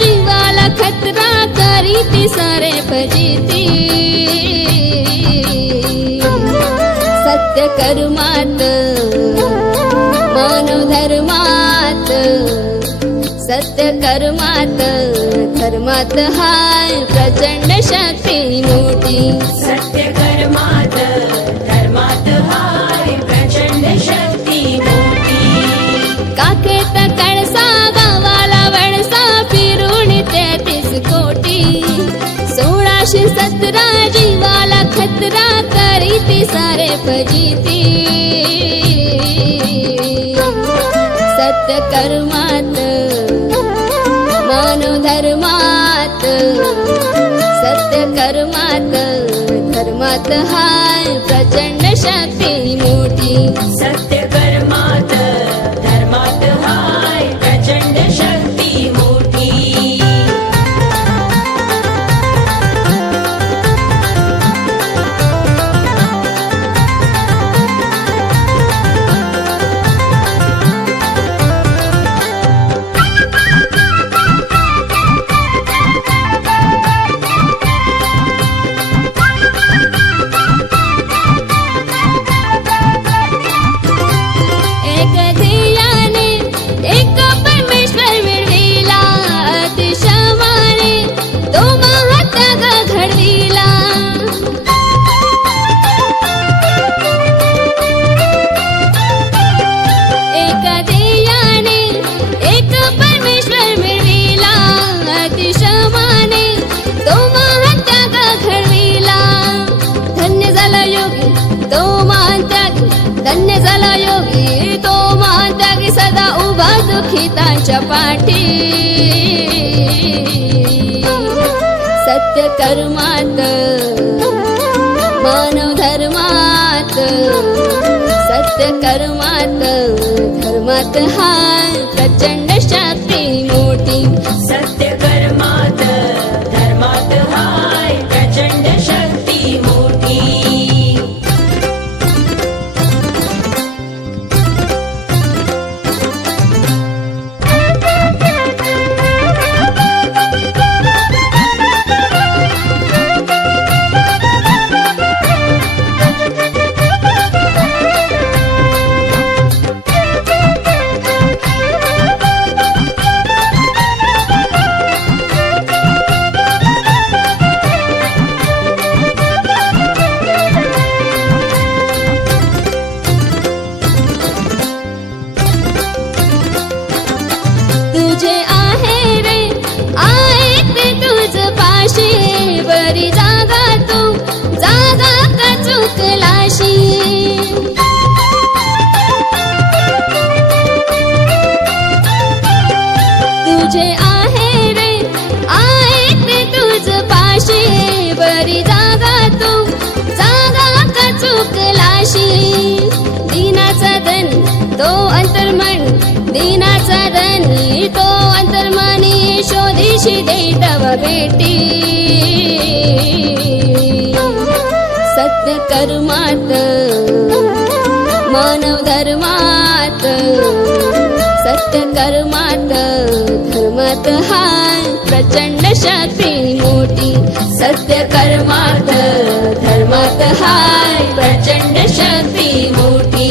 जीवाला खतरा करीती सारे फजिती सत्य कर्मात मानव धर्मात सत्य कर्मात धर्मात हाय प्रचंड शक्ती मोठी सत्य कर्मात धर्मात हाय प्रचंड शक्ती मोठी काखेत कळसा गावाला वळसा फिरून 33 कोटी 1617 जीवाला खतरा करीती सारे फजिती सत्य कर्मात मानव धर्मात सत्य कर्मात धर्मात हाय प्रचंड शक्ती मोठी सत्य कर्मात धर्मात हाय प्रचंड शक्ती मोठी एक ध्येयाने एक परमेश्वर मिळविला अतिशमाने तो महात्याग घडविला एक ध्येयाने एक परमेश्वर मिळविला अतिशमाने तो महात्याग घडविला धन्य झाला योगी तो महात्यागी धन्य झाला योगी तो महात्यागी सदा उभा दुखितांच्या पाठी सत्य कर्मात मानव धर्मात सत्य कर्मात धर्मात हाय प्रचंड शक्ती मोठी सत्य कर्मात धर्मात हाय प्रचंड शक्ती मोठी तुझे आहे रे आहे ते तुझ पाशी बरी जागा तू जागा का चुकलाशी तुझे आहे रे आहे ते तुझ पाशी बरी जागा तू जागा का चुकलाशी दीनाचा धन तो अंतर्मन दीनाचा धनी तो अंतर्मनी शोधिशी देतव भेटी सत्य कर्मात मानव धर्मात सत्य कर्मात धर्मात हाय प्रचंड शक्ती मोठी सत्य कर्मात धर्मात हाय प्रचंड शक्ती मोठी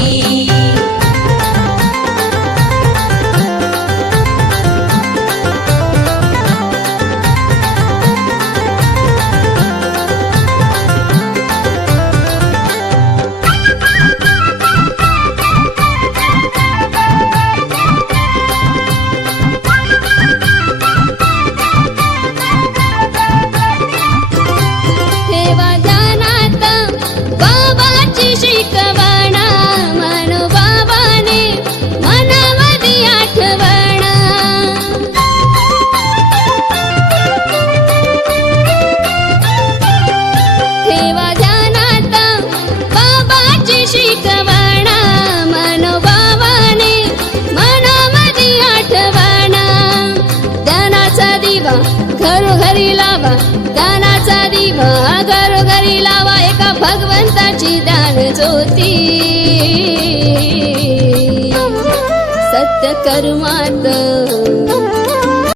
ठेवा ध्यानात बाबाची शिकवण मनोबाबाने मनामध्ये आठवण ठेवा ध्यानात बाबाची शिकवण मनोबाबाने मनामध्ये आठवण ध्यानाचा दिवा घरोघरी लावा ध्यानाचा दिवा घरोघरी लावा एका भगवंताची ध्यान ज्योती सत्य कर्मात